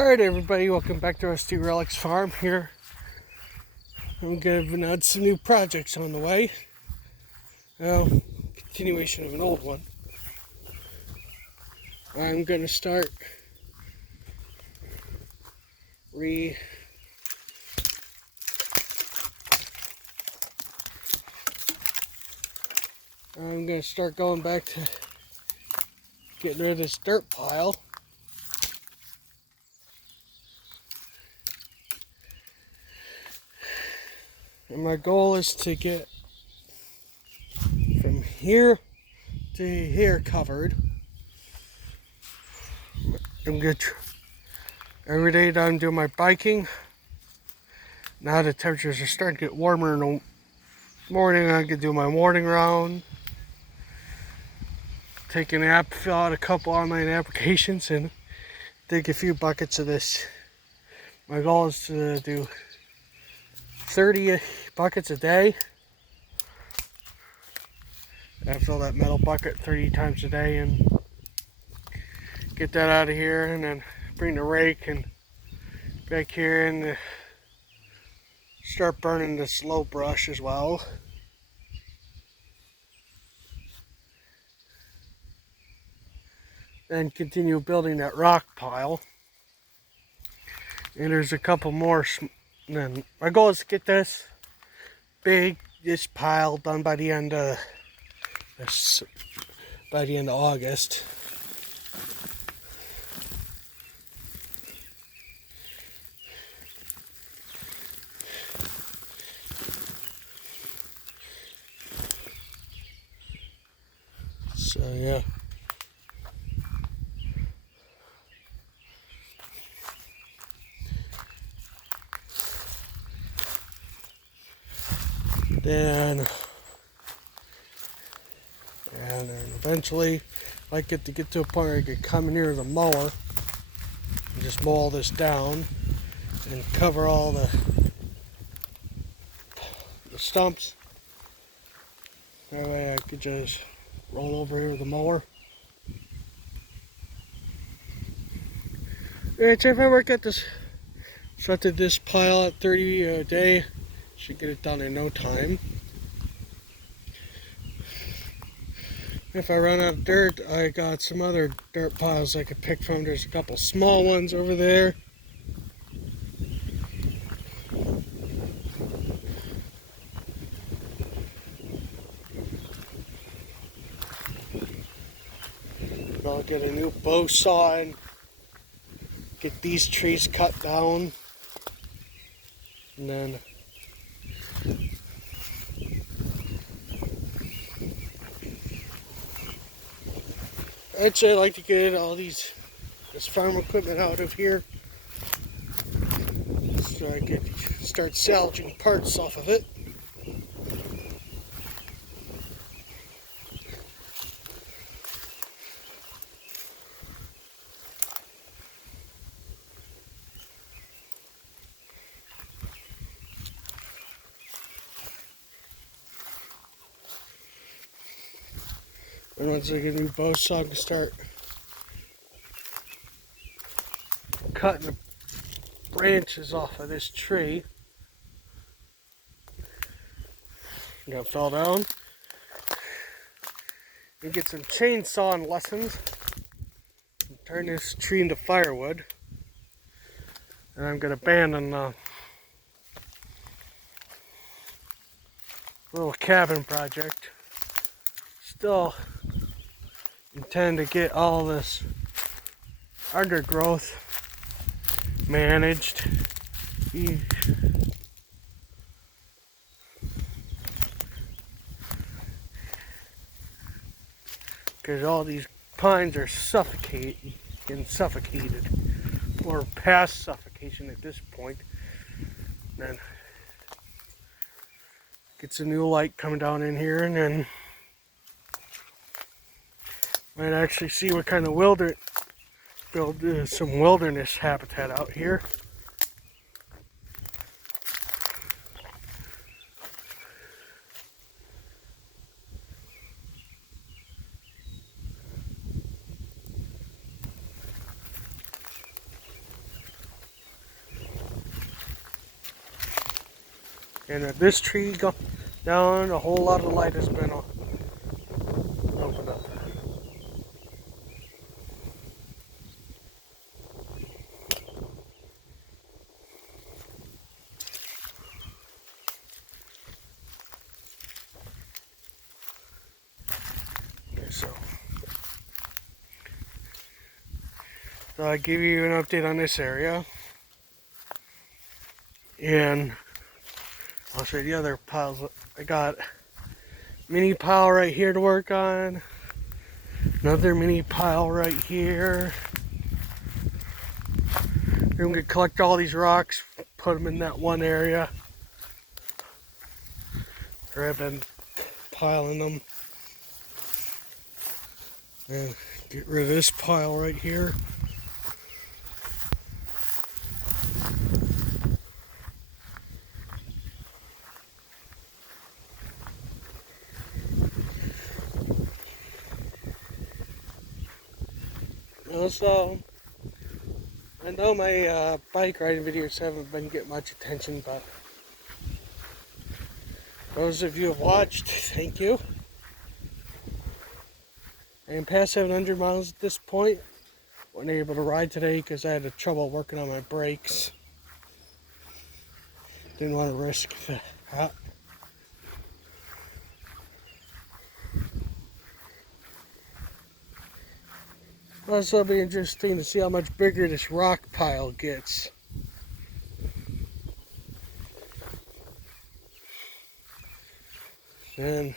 Alright everybody, welcome back to Rusty Relics Farm here. I'm going to add some new projects on the way. Continuation of an old one. I'm going to start going back to getting rid of this dirt pile. And my goal is to get from here to here covered. I'm good. Every day that I'm doing my biking, now the temperatures are starting to get warmer in the morning. I can do my morning round, take a nap, fill out a couple online applications, and dig a few buckets of this. My goal is to do 30 buckets a day. I fill that metal bucket 30 times a day and get that out of here, and then bring the rake and back here and start burning this low brush as well. Then continue building that rock pile. And there's a couple more. Then my goal is to get this pile done by the end of August. So yeah. Then eventually I get to a point where I could come near the mower and just mow all this down and cover all the stumps. That way I could just roll over here with the mower. Alright, so if I work at this, shunted this pile at 30 a day, should get it done in no time. If I run out of dirt, I got some other dirt piles I could pick from. There's a couple small ones over there. I'll get a new bow saw and get these trees cut down. And then I'd like to get all this farm equipment out of here so I could start salvaging parts off of it. And once I get a new bow saw, I can start cutting the branches off of this tree. Got fell down. And get some chainsawing lessons. And turn this tree into firewood. And I'm going to abandon the little cabin project. Still intend to get all this undergrowth managed. Because all these pines are getting suffocated, or past suffocation at this point. Then get some new light coming down in here, and then might actually see what kind of build some wilderness habitat out here. And if this tree go down, a whole lot of light has been opened up. Okay, so I give you an update on this area, and I'll show you the other piles. I got mini pile right here to work on, another mini pile right here. We're gonna collect all these rocks, put them in that one area where I've been piling them, and get rid of this pile right here. Also, I know my bike riding videos haven't been getting much attention, but those of you who have watched, thank you. I am past 700 miles at this point. Wasn't able to ride today because I had trouble working on my brakes. Didn't want to risk that. Also, it'll be interesting to see how much bigger this rock pile gets. And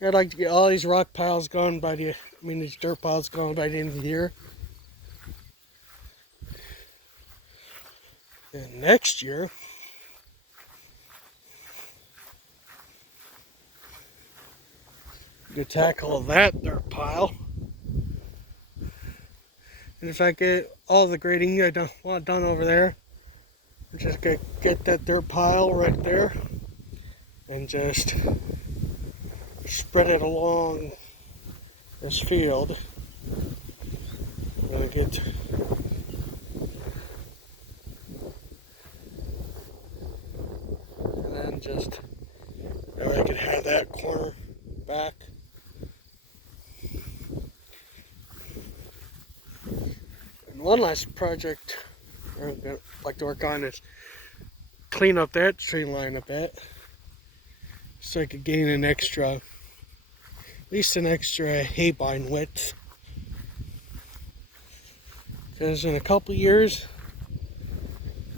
I'd like to get all these rock piles gone by these dirt piles gone by the end of the year. And next year, to tackle that dirt pile. And if I get all the grading I want done over there, I'm just gonna get that dirt pile right there and just spread it along this field. I'm gonna get and then just now I can have that corner back. And one last project I'm gonna like to work on is clean up that tree line a bit, so I could gain at least an extra haybine width. Because in a couple years,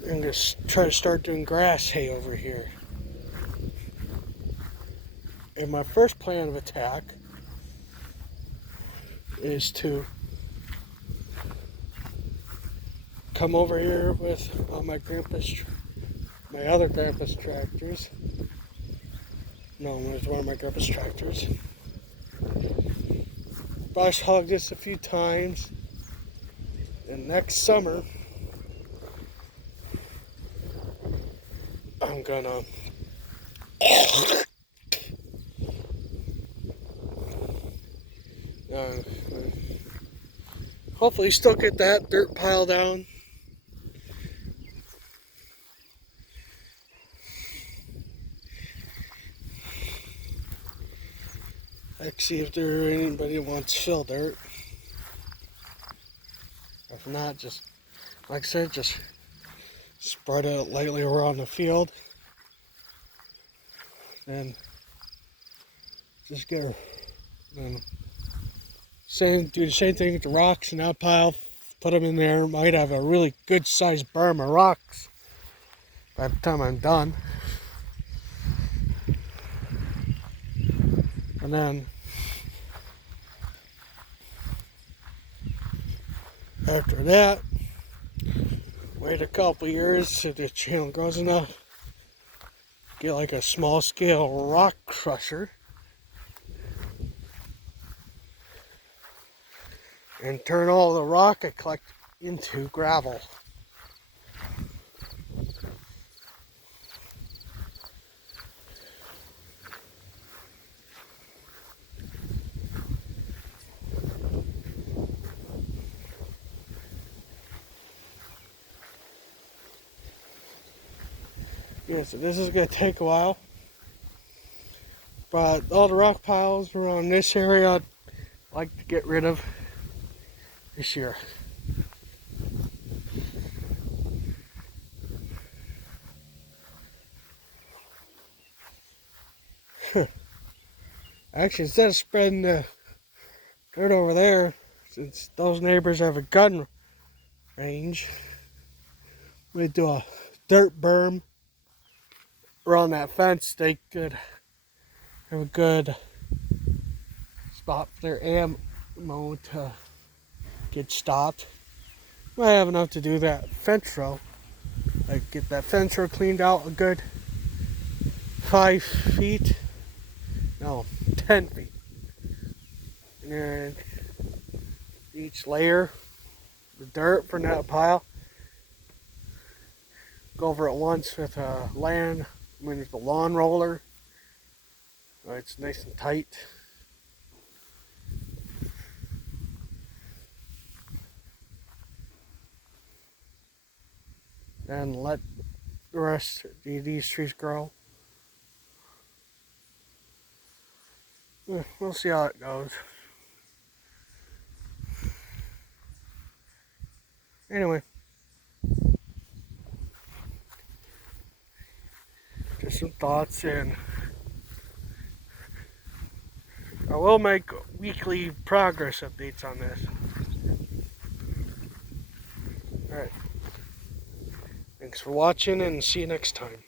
I'm going to try to start doing grass hay over here. And my first plan of attack is to come over here with my other grandpa's tractors. No, it was one of my grandpa's tractors. Brush hog this a few times. And next summer, I'm gonna hopefully still get that dirt pile down. See if anybody wants fill dirt. If not, just like I said, just spread it lightly around the field, and just do the same thing with the rocks in that pile. Put them in there. Might have a really good sized berm of rocks by the time I'm done, and then after that, wait a couple years if the channel grows enough, get like a small scale rock crusher and turn all the rock I collect into gravel. Yeah, so this is going to take a while. But all the rock piles around this area I'd like to get rid of this year. Actually, instead of spreading the dirt over there, since those neighbors have a gun range, we do a dirt berm around that fence. They could have a good spot for their ammo to get stopped. Might have enough to do that fence row. Like get that fence row cleaned out a good 5 feet. No, 10 feet. And then each layer, the dirt from that pile, go over it once with a the lawn roller. So it's nice and tight. And let the rest of these trees grow. We'll see how it goes. Anyway, just some thoughts, and I will make weekly progress updates on this. Alright. Thanks for watching, and see you next time.